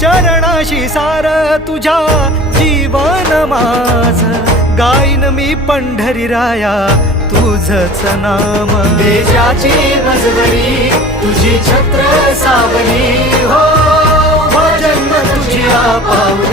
चरणाशी सार तुझ्या जीवन माझ गाईन मी पंढरी राया तुझच नाम देशाची मजबरी तुझी छत्र सावली हो जन्म तुझी पाऊल